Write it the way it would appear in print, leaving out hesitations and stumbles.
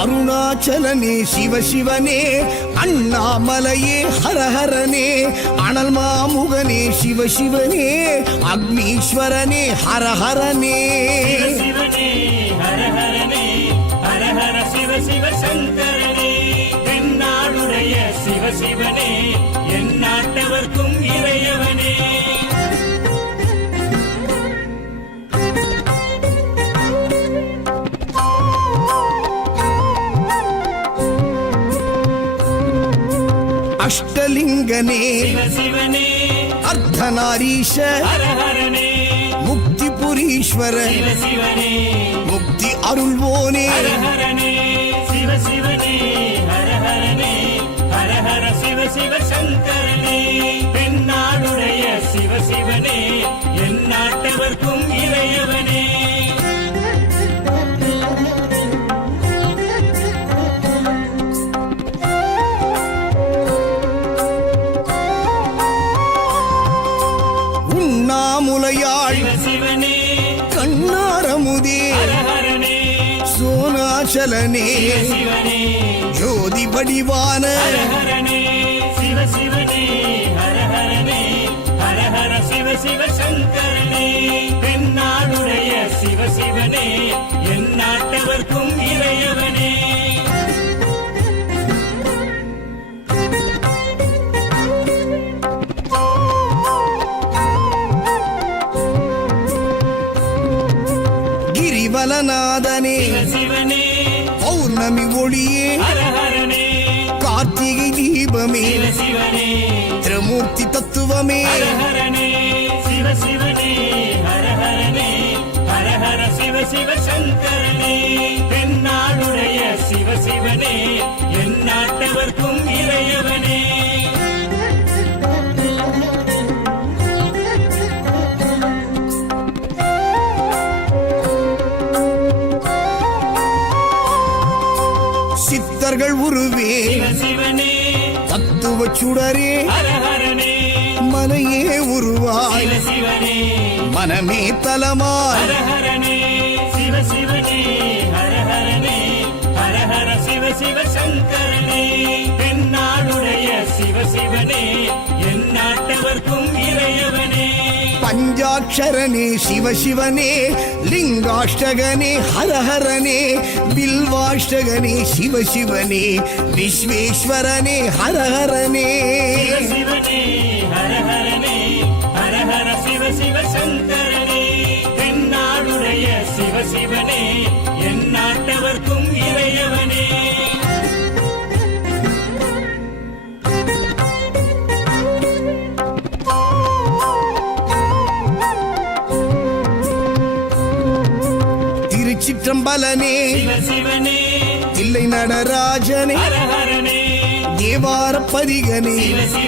அருணாச்சலனே சிவசிவனே, அண்ணாமலையே ஹரஹரனே, அனல் மாமுகனே சிவசிவனே, அக்னீஸ்வரனே ஹரஹரனே. சிவசிவனே ஹரஹரனே, ஹரஹர சிவ சிவ சங்கரனே, தென்னாடுடைய சிவசிவனே, என் நாட்டவர்க்கும் இறையவனே. அஷ்டலிங்கனே சிவசிவனே, அர்த்தநாரீஷ ஹரஹரனே, முக்திபுரீஸ்வர சிவசிவனே, முக்தி அருள்வோனே. ஹரஹரனே சிவசிவனே, ஹரஹரனே, ஹரஹர சிவ சிவ சங்கரனே, தென்னாடுடைய சிவசிவனே, என் நாட்டவர்க்கும் இறையவனே. உண்ணாமுலையாள் சிவசிவனே, கண்ணாரமுதே ஹரஹரனே, சோனாச்சலனே சிவசிவனே, ஜோதி வடிவான ஹரஹரனே சிவசிவனே, ஹரஹரனே, ஹரஹர சிவ சிவ சங்கரனே, தென்னாடுடைய சிவசிவனே, என் நாட்டவர்க்கும் இறையவனே. கிரிவலநாதனே சிவசிவனே, பௌர்ணமி ஒளியே ஹரஹரனே, கார்த்திகை தீபமே சிவசிவனே, திரமூர்த்தி தத்துவமே. ஹரஹரனே சிவசிவனே, ஹரஹரனே, ஹரஹர சிவ சிவ சங்கரனே, தென்னாடுடைய சிவசிவனே, என் நாட்டவர்க்கும் இறையவனே. சித்தர்கள் உருவே சிவசிவனே, தத்துவ சுடரே ஹரஹரனே, மலையே உருவாய் சிவசிவனே, மனமே தலமாய். ஹரஹரனே சிவசிவனே, ஹரஹரனே, ஹரஹர சிவ சிவ சங்கரனே, தென்னாடுடைய சிவசிவனே, என் நாட்டவர்க்கும் இறையவனே. பஞ்சாட்சரனே சிவசிவனே, லிங்காஷ்டகனே ஹரஹரனே, பில்வாஷ்டகனே சிவசிவனே, விஸ்வேஸ்வரனே ஹரஹரனே. சிவசிவனே, ஹரஹரனே, ஹரஹர சிவ சிவ சங்கரனே, தென்னாடுடைய சிவசிவனே, என் நாட்டவர்க்கும் இறையவனே. திருச்சிற்றம்பலனே சிவசிவனே, தில்லை நடராஜனே, ஹரஹரனே, தேவார பதிகனே, சிவசிவ